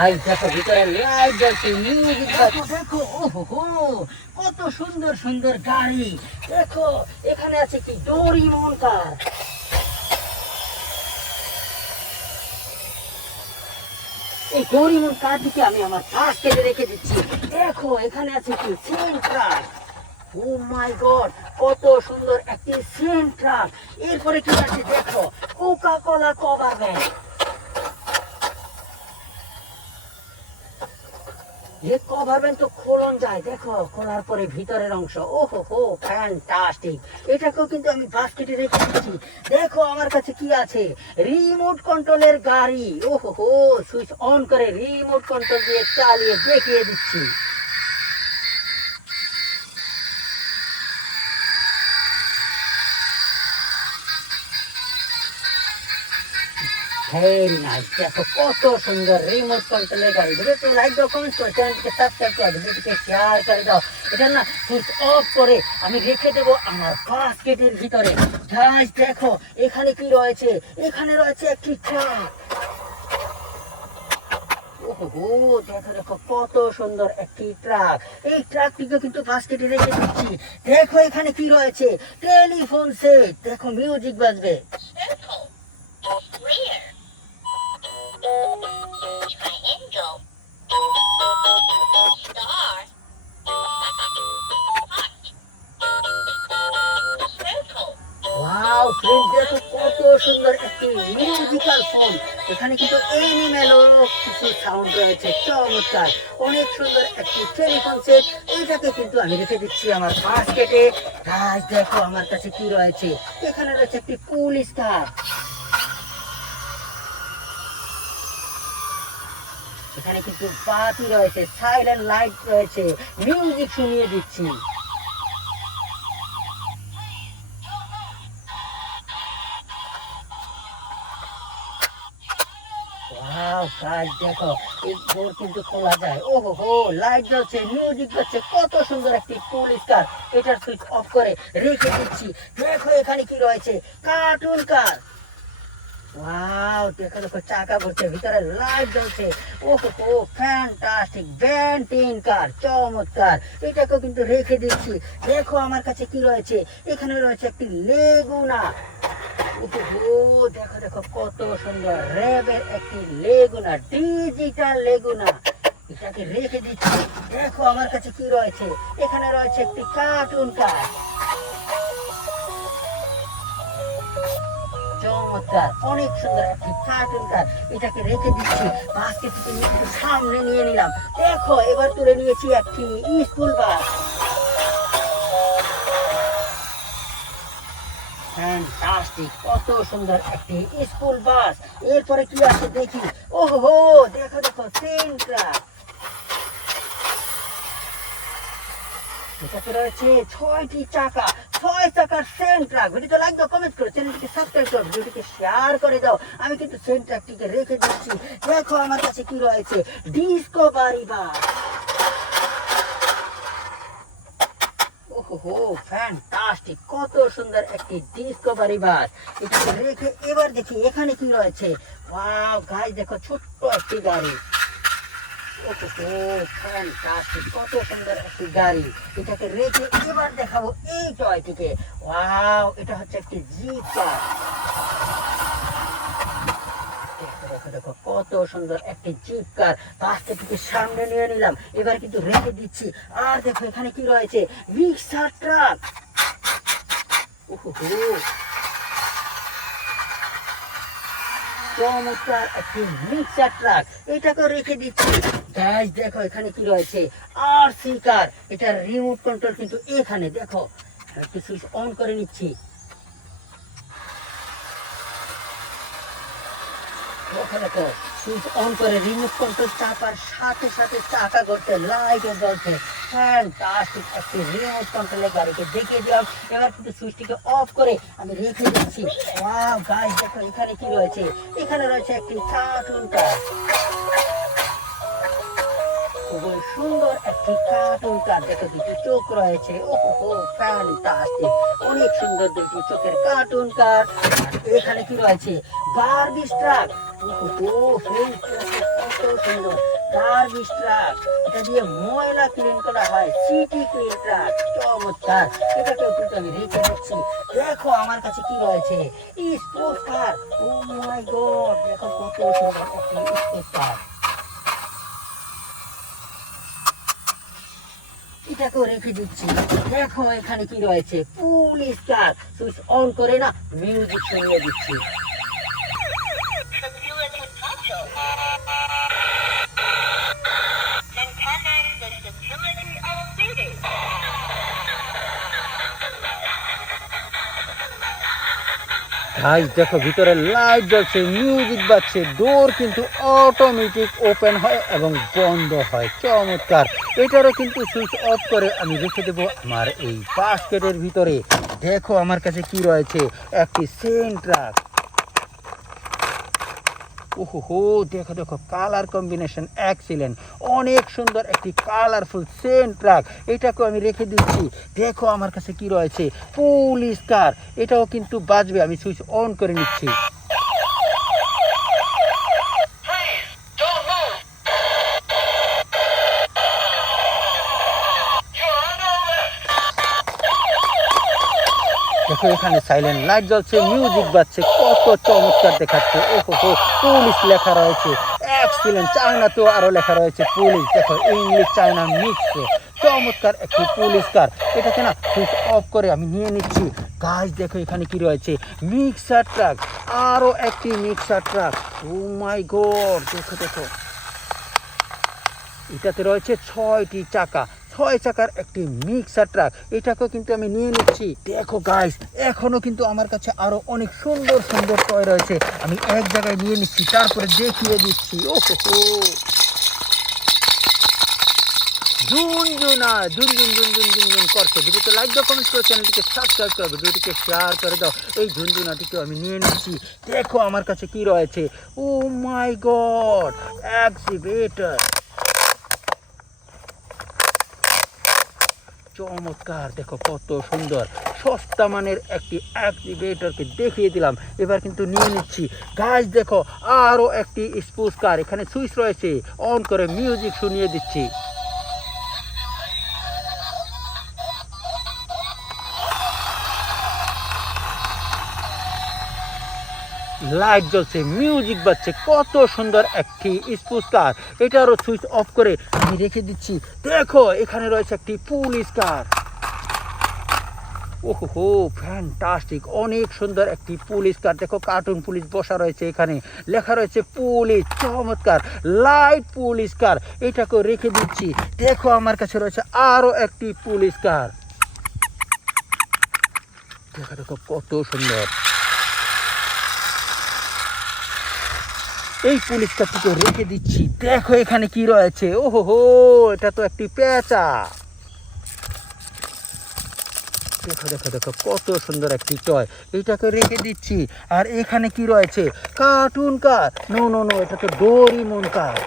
আর দেখো ভিতরে লাইট জ্বলছে, মিউজিক বাজছে, দেখো ওহো কত সুন্দর সুন্দর গাড়ি। দেখো এখানে আছে কি ডোরিমন কার। এই ডোরিমন কারটিকে আমি আমার বাস্কেটে রেখে দিচ্ছি। দেখো এখানে আছে কি সেন্ট্রাল। ও মাই গড, কত সুন্দর একটি সেন্ট্রাল। এরপরে কি আছে দেখো, কোকা কোলা কভার ব্যাগ। এই কভার ব্যাগ তো খোলন যায়, দেখো খোলার পরে ভিতরের অংশ, ওহো হো ফ্যান্টাস্টিক। এটাকেও কিন্তু আমি বাস্কেটে রেখে দিচ্ছি। দেখো আমার কাছে কি আছে, রিমোট কন্ট্রোলের গাড়ি। ওহো হো, সুইচ অন করে রিমোট কন্ট্রোল দিয়ে চালিয়ে দেখিয়ে দিচ্ছি। ভেরি নাইস, দেখো কত সুন্দর রিমোট কন্ট্রোলের গাড়ি। ভিডিওটি লাইক দাও, কমেন্ট করো, চ্যানেলটিকে সাবস্ক্রাইব করো, ভিডিওটিকে শেয়ার করে দাও। এটা না সুইচ অফ করে আমি রেখে দেবো আমার বাস্কেটের ভিতরে। গাইস দেখো এখানে কি রয়েছে, এখানে রয়েছে একটি ট্রাক। ওহো দেখো দেখো কত সুন্দর একটি ট্রাক। এই ট্রাকটিকে কিন্তু বাস্কেটে রেখে দিচ্ছি। দেখো এখানে কি রয়েছে, টেলিফোন সেট। দেখো মিউজিক বাজবে। Triangle. Star. Heart. Circle. Wow friend, দেখো কত সুন্দর একটি মিউজিক্যাল ফোন। এখানে কিন্তু এনিমেলও কিছু সাউন্ড রয়েছে, চমৎকার। অনেক সুন্দর একটি টেলিফোন সেট। এইটাকে কিন্তু আমি রেখে দিচ্ছি আমার বাস্কেটে। গাইস দেখো আমার কাছে কি রয়েছে, এখানে রয়েছে একটি পুলিশ কার। এখানে কিন্তু বাতি রয়েছে, সাইলেন্ট লাইট রয়েছে, মিউজিক শুনিয়ে দিচ্ছি। ওয়াও গাইস দেখো এই ডোর কিন্তু খোলা যায়। ওহো হো লাইট জ্বলছে, মিউজিক বাজছে, কত সুন্দর একটি পুলিশ কার। এটার সুইচ অফ করে রেখে দিচ্ছি। দেখো এখানে কি রয়েছে, কার্টুন কার। ওয়াও দেখো দেখো চাকা ঘুরছে, ভিতরে লাইট জ্বলছে। ওহো হো ফ্যান্টাস্টিক, ব্যান্টিন কার, চমৎকার। এটাকেও কিন্তু রেখে দিচ্ছি। দেখো আমার কাছে কি রয়েছে, এখানে রয়েছে একটি লেগুনা। ওহো দেখো দেখো কত সুন্দর, র্যাবের একটি লেগুনা, ডিজিটাল লেগুনা। এটাকে রেখে দিচ্ছি। দেখো আমার কাছে কি রয়েছে, এখানে রয়েছে একটি কার্টুন কার। চমৎকার, অনেক সুন্দর একটি কার্টুন কার। এটাকে রেখে দিচ্ছি। বাস্কেটটিকে একটু সামনে নিয়ে নিলাম। দেখো এবার তুলে নিয়েছি একটি স্কুল বাস। ফ্যান্টাস্টিক, কত সুন্দর একটি স্কুল বাস। এরপরে কি আছে দেখি, ওহো দেখো দেখো সেন্ট্রাল। এটাতে রয়েছে 6টি চাকা, 6 চাকার সেন্ট্রাক। ভিডিওটা লাইক দাও, কমেন্ট করো, চ্যানেলটিকে সাবস্ক্রাইব করো, ভিডিওটিকে শেয়ার করে দাও। আমি কিন্তু সেন্ট্রাকটিকে রেখে দিচ্ছি। দেখো আমার কাছে কি রয়েছে, ডিসকভারি বাস। ওহো ফ্যান্টাস্টিক, কত সুন্দর একটি ডিসকভারি বাস। এটাকে রেখে এবার দেখি এখানে কি রয়েছে। ওয়াও গাইস দেখো ছোট্ট একটি গাড়ি। ওহো ফ্যান্টাস্টিক, কত সুন্দর একটি গাড়ি। এটাকে রেখে এবার দেখাবো এই টয়টিকে। ওয়াও এটা হচ্ছে একটি জিপ কার। দেখো দেখো কত সুন্দর একটি জিপ কার। বাসটিকে সামনে নিয়ে নিলাম, এবার কিন্তু রেখে দিচ্ছি। আর দেখো এখানে কি রয়েছে, রিক্সা ট্রাক। ওহো চমৎকার একটি রিক্সা ট্রাক। এটাকে রেখে দিচ্ছি। গাইস দেখো এখানে কি রয়েছে, আরসি কার। এটা রিমোট কন্ট্রোল কিন্তু এখানে। দেখো একটু সুইচ অন করে নিচ্ছি। দেখো দেখো সুইচ অন করে রিমোট কন্ট্রোল চাপার সাথে সাথে চাকা ঘুরছে, লাইট জ্বলছে। ফ্যান্টাস্টিক একটি রিমোট কন্ট্রোলের গাড়িকে দেখিয়ে দিলাম। এবার কিন্তু সুইচটিকে অফ করে আমি রেখে দিচ্ছি। ওয়াও গাইস দেখো এখানে কি রয়েছে, এখানে রয়েছে একটি কার্টুন কার। খুবই সুন্দর একটি কার্টুন কার। দেখো দুটি চোখ রয়েছে। ওহো ফ্যান্টাস্টিক, অনেক সুন্দর দুটি চোখের কার্টুন কার। এখানে কি রয়েছে, বারবি ট্রাক। ওহো কত সুন্দর গার্বেজ ট্রাক, এটা দিয়ে ময়লা ক্লিন করা হয়, সিটি ক্লিন ট্রাক, চমৎকার। এটাকেও কিন্তু আমি রেখে দিচ্ছি। দেখো আমার কাছে কি রয়েছে, স্পোর্টস কার। ও মাই গড, দেখো কত সুন্দর একটি স্পোর্টস কার। এটাকেও রেখে দিচ্ছি। দেখো এখানে কি রয়েছে, পুলিশ কার। সুইচ অন করে না মিউজিক শুনিয়ে দিচ্ছি। গাইস দেখো ভিতরে লাইট জ্বলছে, মিউজিক বাজছে, ডোর কিন্তু অটোমেটিক ওপেন হয় এবং বন্ধ হয়, চমৎকার। এটারও কিন্তু সুইচ অফ করে আমি রেখে দেবো আমার এই বাস্কেটের ভিতরে। দেখো আমার কাছে কি রয়েছে, একটি সেন ট্রাক। ওহো, দেখো দেখো কালার কম্বিনেশন এক্সিলেন্ট, অনেক সুন্দর একটি কালারফুল সেন ট্রাক। এটাকেও আমি রেখে দিচ্ছি। দেখো আমার কাছে কি রয়েছে, পুলিশ কার। এটাও কিন্তু বাজবে, আমি সুইচ অন করে নিচ্ছি। দেখো এখানে সাইলেন্ট লাইট জ্বলছে, মিউজিক বাজছে, কত চমৎকার দেখাচ্ছে। ওহো, পুলিশ লেখা রয়েছে, এক্সিলেন্ট। চায়নাতেও আরো লেখা রয়েছে পুলিশ। দেখো ইংলিশ চায়না মিক্স, চমৎকার একটি পুলিশ কার। এটাকে না সুইচ অফ করে আমি নিয়ে নিচ্ছি। গাইস দেখো এখানে কি রয়েছে, মিক্সার ট্রাক, আরো একটি মিক্সার ট্রাক। ও মাই গড, দেখো দেখো এটাতে রয়েছে 6টি চাকা, 6 চাকার একটি মিক্সার ট্রাক। এটাকেও কিন্তু আমি নিয়ে নিচ্ছি। দেখো গাইস, এখনো কিন্তু আমার কাছে আরো অনেক সুন্দর সুন্দর টয় রয়েছে, আমি এক জায়গায় নিয়ে নিচ্ছি, তারপরে দেখিয়ে দিচ্ছি। ওহো, ঝুনঝুনা ঝুনঝুন ঝুনঝুন ঝুনঝুন করছে। ভিডিওতে লাইক দাও, কমেন্ট করো, চ্যানেলটিকে সাবস্ক্রাইব করো, ভিডিওটিকে শেয়ার করে দাও। এই ঝুনঝুনাটিকে আমি নিয়ে নিচ্ছি। দেখো আমার কাছে কি রয়েছে, ও মাই গড, এক্সিবিটর, চমৎকার। দেখো কত সুন্দর, সস্তা মানের একটি অ্যাক্টিভেটরকে দেখিয়ে দিলাম। এবার কিন্তু নিয়ে নিচ্ছি। গাইস দেখো আরো একটি স্পোর্টস কার, এখানে সুইচ রয়েছে, অন করে মিউজিক শুনিয়ে দিচ্ছি। লাইট জ্বলছে, মিউজিক বাজছে, কত সুন্দর একটি স্পোর্টস কার। এটারও সুইচ অফ করে আমি রেখে দিচ্ছি। দেখো এখানে রয়েছে একটি পুলিশ কার। ওহো, ফ্যান্টাস্টিক, অনেক সুন্দর একটি পুলিশ কার। দেখো কার্টুন পুলিশ বসা রয়েছে, এখানে লেখা রয়েছে পুলিশ, চমৎকার লাইট পুলিশ কার। এটাকেও রেখে দিচ্ছি। দেখো আমার কাছে রয়েছে আরো একটি পুলিশ কার। দেখো দেখো কত সুন্দর, এই পুলিশ কারটিকে রেখে দিচ্ছি। দেখো এখানে কি রয়েছে, ওহো, এটা তো একটি পেঁচা। দেখো দেখো দেখো কত সুন্দর একটি টয়, এইটাকে রেখে দিচ্ছি। আর এখানে কি রয়েছে, কার্টুন কার। নো নো নো, এটা তো ডোরিমন কার।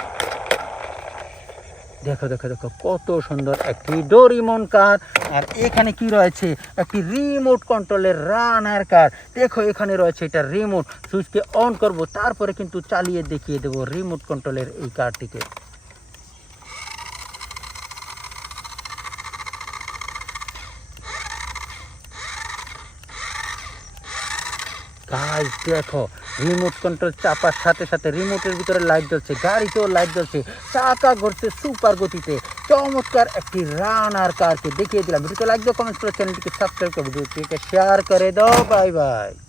দেখো দেখো দেখো কত সুন্দর একটি ডোরিমন কার। আর এখানে কি রয়েছে, একটি রিমোট কন্ট্রোলের রানার কার। দেখো এখানে রয়েছে এটা রিমোট, সুইচকে অন করব, তারপরে কিন্তু চালিয়ে দেখিয়ে দেবো রিমোট কন্ট্রোলের এই কারটিকে। গাইস দেখো রিমোট কন্ট্রোল চাপার সাথে সাথে রিমোটের ভিতরে লাইট জ্বলছে, গাড়িতেও লাইট জ্বলছে, চাকা ঘুরছে সুপার গতিতে। চমৎকার একটি রানার কারকে দেখিয়ে দিলাম। ভিডিওতে লাইক দাও, কমেন্ট করো, চ্যানেলটিকে সাবস্ক্রাইব করো, ভিডিওটিকে শেয়ার করে দাও। Bye bye.